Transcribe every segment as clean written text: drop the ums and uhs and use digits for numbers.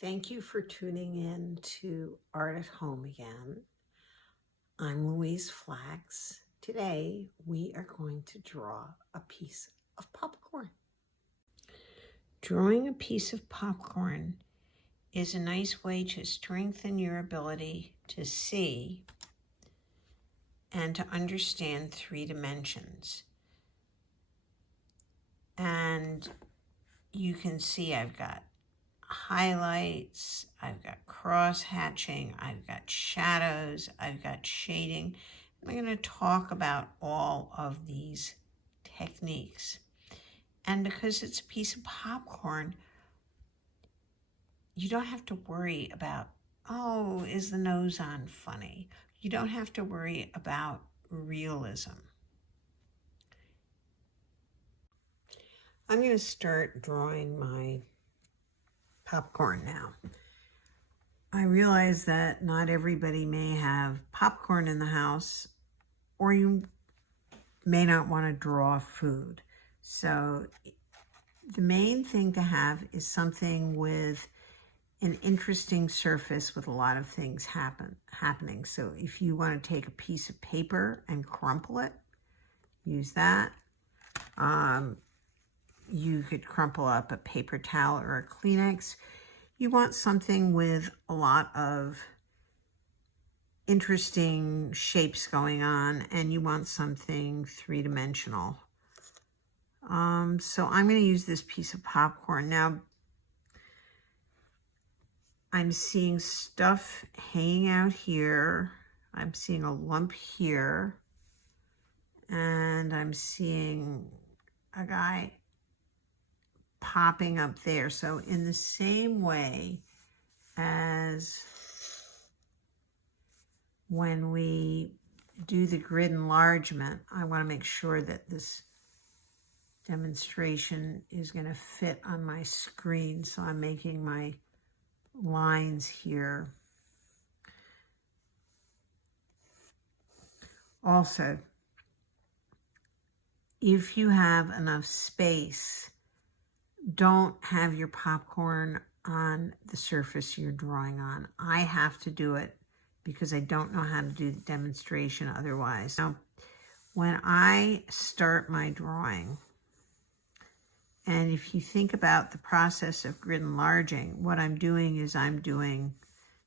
Thank you for tuning in to Art at Home again. I'm Louise Flax. Today we are going to draw a piece of popcorn. Drawing a piece of popcorn is a nice way to strengthen your ability to see and to understand 3 dimensions. And you can see I've got highlights, I've got cross hatching, I've got shadows, I've got shading. I'm going to talk about all of these techniques. And because it's a piece of popcorn, you don't have to worry about, oh, is the nose on funny? You don't have to worry about realism. I'm going to start drawing my popcorn now. I realize that not everybody may have popcorn in the house, or you may not want to draw food. So the main thing to have is something with an interesting surface with a lot of things happening. So if you want to take a piece of paper and crumple it, use that. You could crumple up a paper towel or a Kleenex. You want something with a lot of interesting shapes going on, and you want something 3-dimensional. So I'm going to use this piece of popcorn. Now, I'm seeing stuff hanging out here. I'm seeing a lump here. And I'm seeing a guy popping up there. So in the same way as when we do the grid enlargement, I want to make sure that this demonstration is going to fit on my screen. So I'm making my lines here. Also, if you have enough space, don't have your popcorn on the surface you're drawing on. I have to do it because I don't know how to do the demonstration otherwise. Now, when I start my drawing, and if you think about the process of grid enlarging, what I'm doing is I'm doing,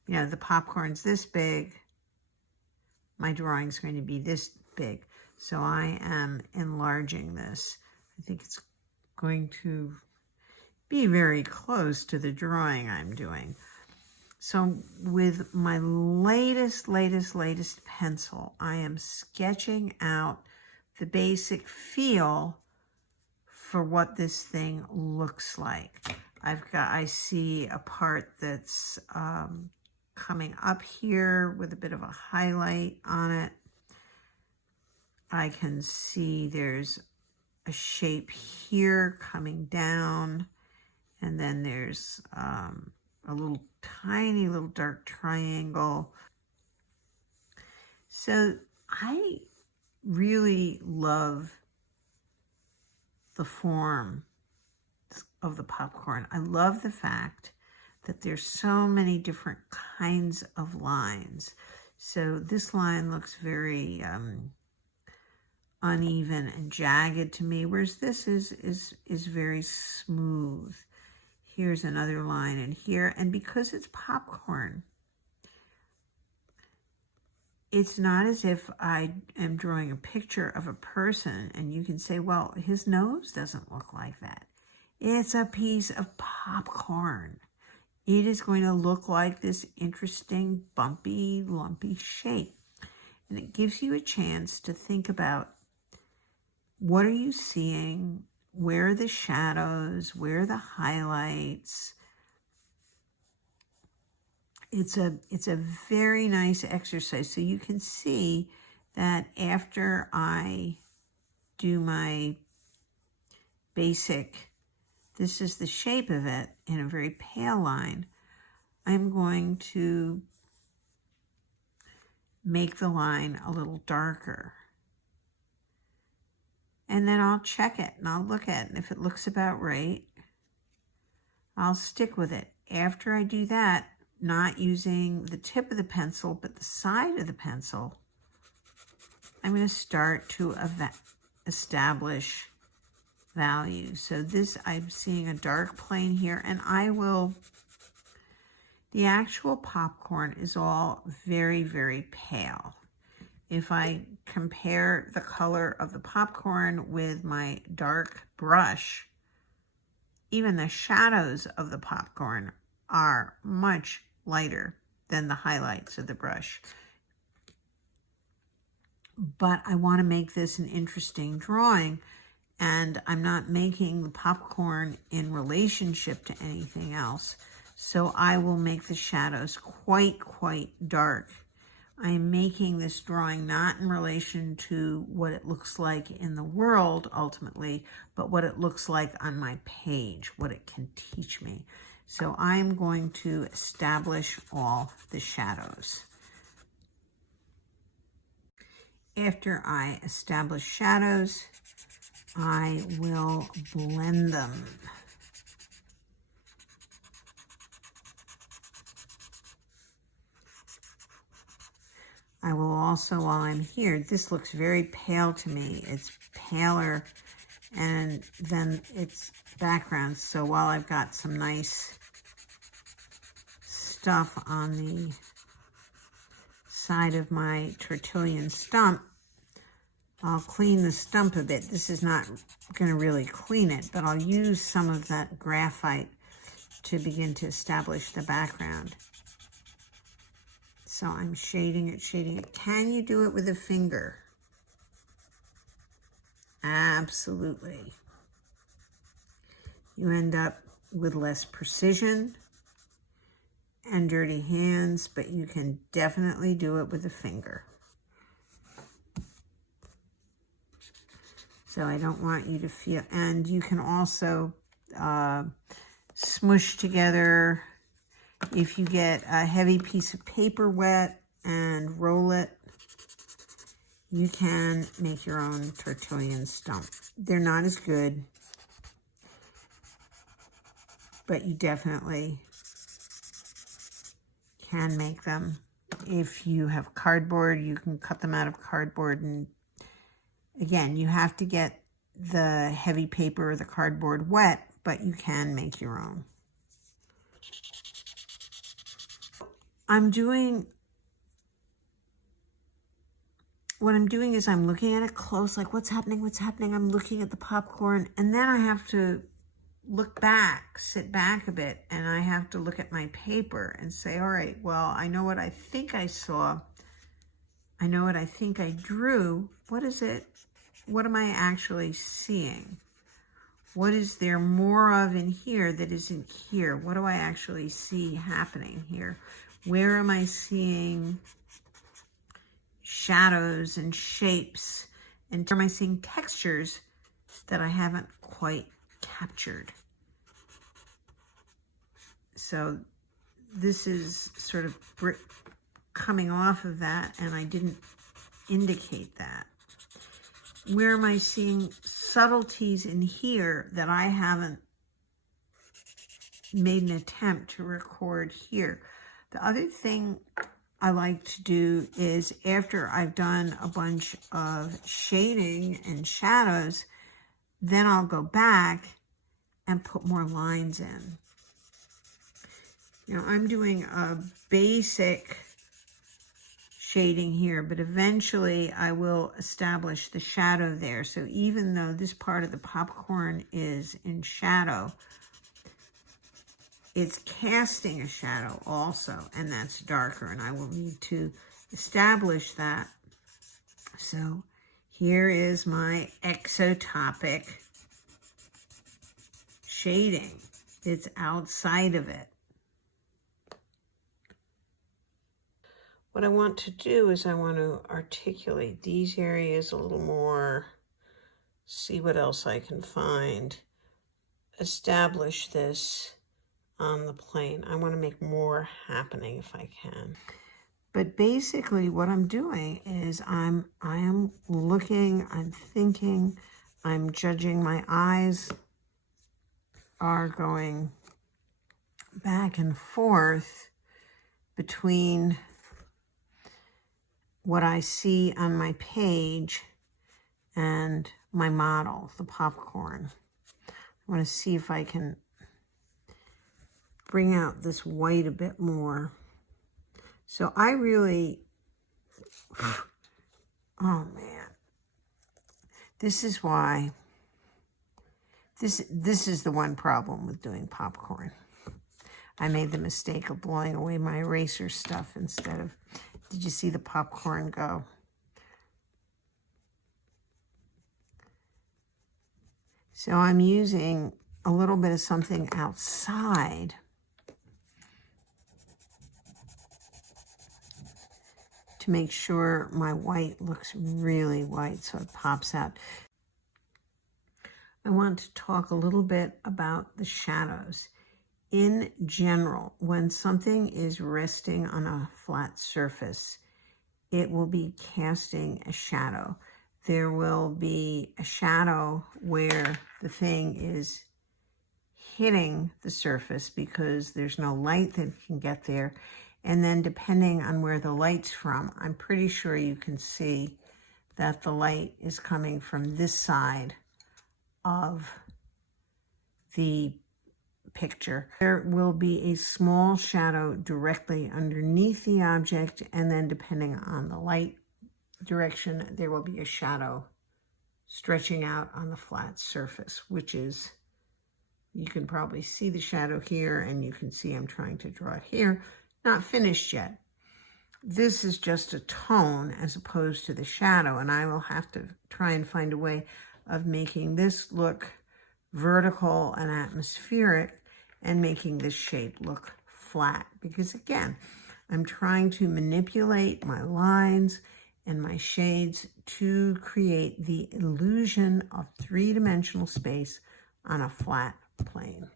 the popcorn's this big, my drawing's going to be this big. So I am enlarging this. I think it's going to be very close to the drawing I'm doing. So with my latest pencil, I am sketching out the basic feel for what this thing looks like. I see a part that's coming up here with a bit of a highlight on it. I can see there's a shape here coming down, and then there's a tiny little dark triangle. So I really love the form of the popcorn. I love the fact that there's so many different kinds of lines. So this line looks very uneven and jagged to me, whereas this is very smooth. Here's another line in here, and because it's popcorn, it's not as if I am drawing a picture of a person and you can say, well, his nose doesn't look like that. It's a piece of popcorn. It is going to look like this interesting, bumpy, lumpy shape. And it gives you a chance to think about, what are you seeing? Where are the shadows? Where are the highlights? It's a very nice exercise. So you can see that after I do my basic, this is the shape of it in a very pale line, I'm going to make the line a little darker. And then I'll check it and I'll look at it. And if it looks about right, I'll stick with it. after I do that, not using the tip of the pencil, but the side of the pencil, I'm going to start to establish values. So this, I'm seeing a dark plane here, and the actual popcorn is all very, very pale. If I compare the color of the popcorn with my dark brush, even the shadows of the popcorn are much lighter than the highlights of the brush. But I want to make this an interesting drawing, and I'm not making the popcorn in relationship to anything else. So I will make the shadows quite dark. I'm making this drawing not in relation to what it looks like in the world ultimately, but what it looks like on my page, what it can teach me. So I'm going to establish all the shadows. After I establish shadows, I will blend them. I will also, while I'm here, this looks very pale to me. It's paler and then its background. So while I've got some nice stuff on the side of my tortillon stump, I'll clean the stump a bit. This is not going to really clean it, but I'll use some of that graphite to begin to establish the background. So I'm shading it. Can you do it with a finger? Absolutely. You end up with less precision and dirty hands, but you can definitely do it with a finger. So I don't want you to feel, and you can also smush together. If you get a heavy piece of paper wet and roll it, you can make your own tortillon stump. They're not as good, but you definitely can make them. If you have cardboard, you can cut them out of cardboard. And again, you have to get the heavy paper or the cardboard wet, but you can make your own. What I'm doing is I'm looking at it close, like what's happening? I'm looking at the popcorn, and then I have to look back, sit back a bit, and I have to look at my paper and say, all right, well, I know what I think I saw. I know what I think I drew. What is it? What am I actually seeing? What is there more of in here that isn't here? What do I actually see happening here? Where am I seeing shadows and shapes? And where am I seeing textures that I haven't quite captured? So this is sort of coming off of that, and I didn't indicate that. Where am I seeing subtleties in here that I haven't made an attempt to record here? The other thing I like to do is, after I've done a bunch of shading and shadows, then I'll go back and put more lines in. You know, I'm doing a basic shading here, but eventually I will establish the shadow there. So even though this part of the popcorn is in shadow, it's casting a shadow also, and that's darker, and I will need to establish that. So here is my exotopic shading. It's outside of it. What I want to do is I want to articulate these areas a little more, see what else I can find, establish this on the plane. I want to make more happening if I can. But basically what I'm doing is I am looking, I'm thinking, I'm judging. My eyes are going back and forth between what I see on my page and my model, the popcorn. I want to see if I can bring out this white a bit more. So I really, oh man, this is why, this is the one problem with doing popcorn. I made the mistake of blowing away my eraser stuff instead of, did you see the popcorn go? So I'm using a little bit of something outside to make sure my white looks really white so it pops out. I want to talk a little bit about the shadows. In general, when something is resting on a flat surface, it will be casting a shadow. There will be a shadow where the thing is hitting the surface because there's no light that can get there. And then depending on where the light's from, I'm pretty sure you can see that the light is coming from this side of the picture. There will be a small shadow directly underneath the object, and then depending on the light direction, there will be a shadow stretching out on the flat surface, which is, you can probably see the shadow here, and you can see I'm trying to draw it here. Not finished yet. This is just a tone as opposed to the shadow, and I will have to try and find a way of making this look vertical and atmospheric and making this shape look flat, because again, I'm trying to manipulate my lines and my shades to create the illusion of three-dimensional space on a flat plane.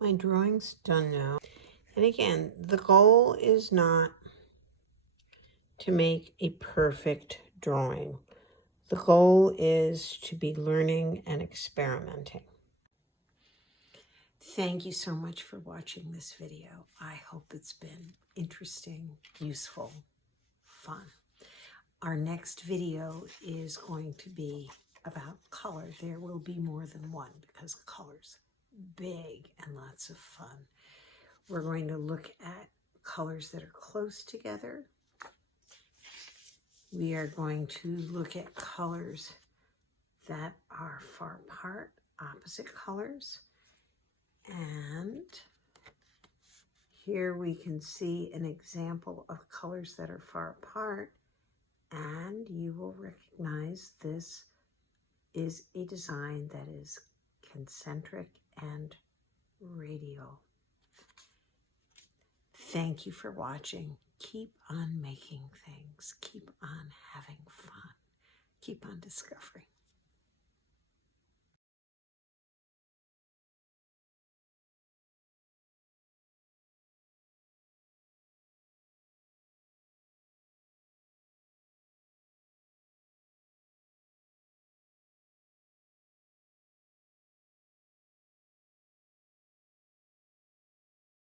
My drawing's done now. And again, the goal is not to make a perfect drawing. The goal is to be learning and experimenting. Thank you so much for watching this video. I hope it's been interesting, useful, fun. Our next video is going to be about color. There will be more than one because color's big and lots of fun. We're going to look at colors that are close together. We are going to look at colors that are far apart, opposite colors. And here we can see an example of colors that are far apart, and you will recognize this is a design that is concentric and radial. Thank you for watching. Keep on making things. Keep on having fun. Keep on discovering.